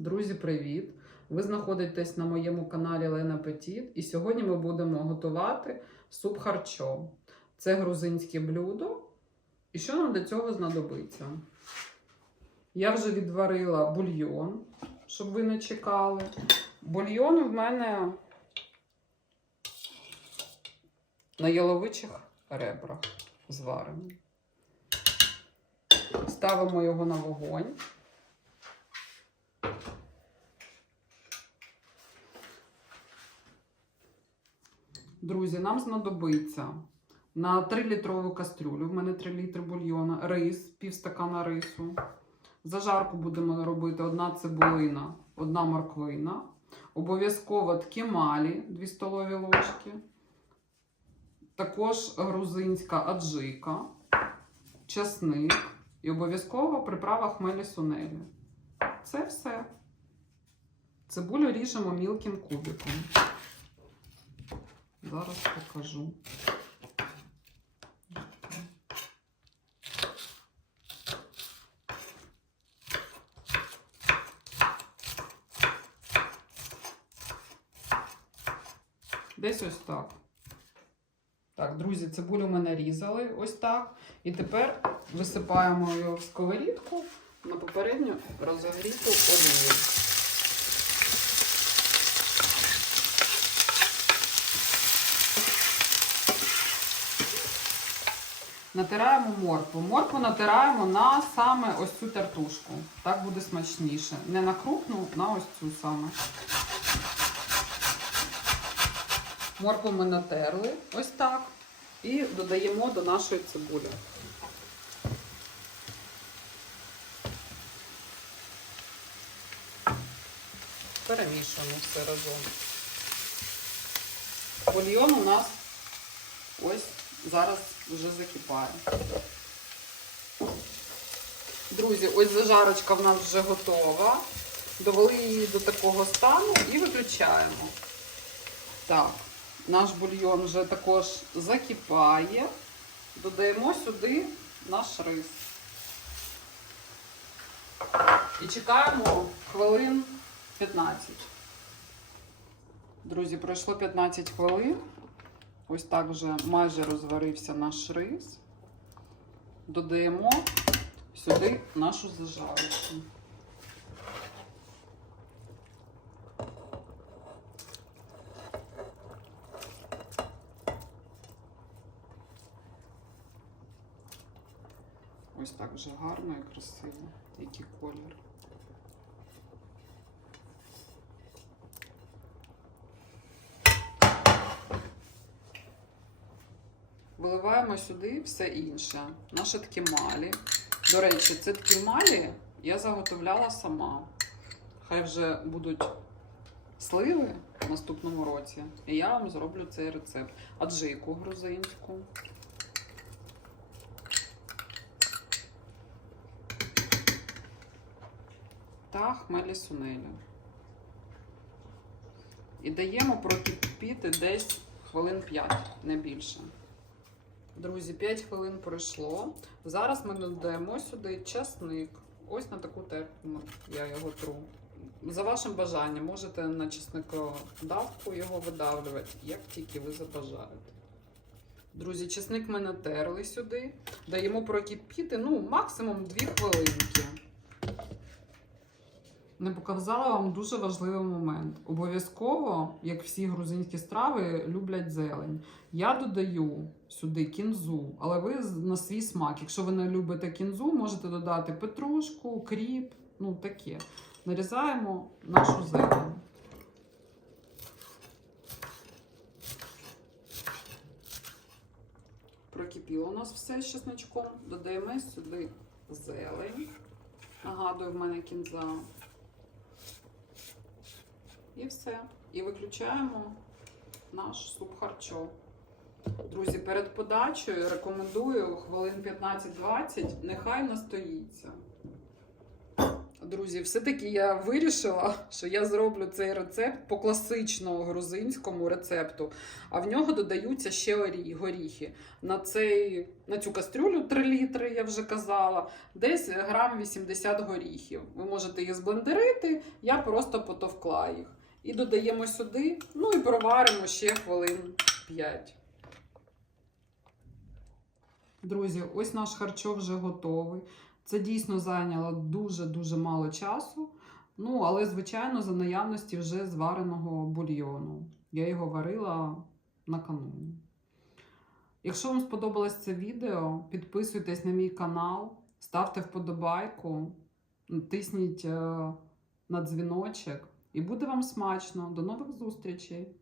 Друзі, привіт! Ви знаходитесь на моєму каналі Лена Петіт, і сьогодні ми будемо готувати суп харчо. Це грузинське блюдо. І що нам для цього знадобиться? Я вже відварила бульйон, щоб ви не чекали. Бульйон в мене на яловичих ребрах зварений. Ставимо його на вогонь. Друзі, нам знадобиться на 3-літрову кастрюлю. В мене 3 літри бульйона, рис, пів стакана рису. Зажарку будемо робити одна цибулина, одна морквина. Обов'язково ткімалі 2 столові ложки. Також грузинська аджика, часник і обов'язково приправа хмелі сунелі. Це все. Цибулю ріжемо мілким кубиком. Зараз покажу. Десь ось так. Так, друзі, цибулю ми нарізали ось так. І тепер висипаємо його в сковорідку на попередньо розогріту олію. Натираємо моркву. Моркву натираємо на саме ось цю тертушку. Так буде смачніше. Не на крупну, на ось цю саме. Моркву ми натерли ось так. І додаємо до нашої цибулі. Перемішуємо все разом. Бульйон у нас ось зараз вже закипає. Друзі, ось зажарочка в нас вже готова. Довели її до такого стану і виключаємо. Так, наш бульйон вже також закипає. Додаємо сюди наш рис. І чекаємо хвилин 15. Друзі, пройшло 15 хвилин. Ось так вже майже розварився наш рис. Додаємо сюди нашу зажарочку. Ось так вже гарно і красиво, який колір. Виливаємо сюди все інше. Наші ткімалі. До речі, це ткімалі я заготовляла сама. Хай вже будуть сливи в наступному році. І я вам зроблю цей рецепт. Аджику грузинську. Та хмелі сунелі. І даємо прокипіти десь хвилин 5, не більше. Друзі, 5 хвилин пройшло. Зараз ми додаємо сюди часник. Ось на таку терку я його тру. За вашим бажанням, можете на чесникодавку його видавлювати, як тільки ви забажаєте. Друзі, чесник ми натерли сюди. Даємо прокипіти, ну, максимум 2 хвилинки. Не показала вам дуже важливий момент. Обов'язково, як всі грузинські страви, люблять зелень. Я додаю сюди кінзу, але ви на свій смак. Якщо ви не любите кінзу, можете додати петрушку, кріп, ну таке. Нарізаємо нашу зелень. Прокипіло у нас все з чесничком. Додаємо сюди зелень. Нагадую, в мене кінза. І все. І виключаємо наш суп харчо. Друзі, перед подачею рекомендую хвилин 15-20, нехай настоїться. Друзі, все-таки я вирішила, що я зроблю цей рецепт по класичному грузинському рецепту, а в нього додаються ще горіхи. На, цей, на цю кастрюлю 3 літри, я вже казала, десь грам 80 горіхів. Ви можете їх зблендерити, я просто потовкла їх. І додаємо сюди, ну і проваримо ще хвилин 5. Друзі, ось наш харчо вже готовий. Це дійсно зайняло дуже-дуже мало часу. Ну, але, звичайно, за наявності вже звареного бульйону. Я його варила накануні. Якщо вам сподобалось це відео, підписуйтесь на мій канал, ставте вподобайку, тисніть е, на дзвіночок, і буде вам смачно. До нових зустрічей!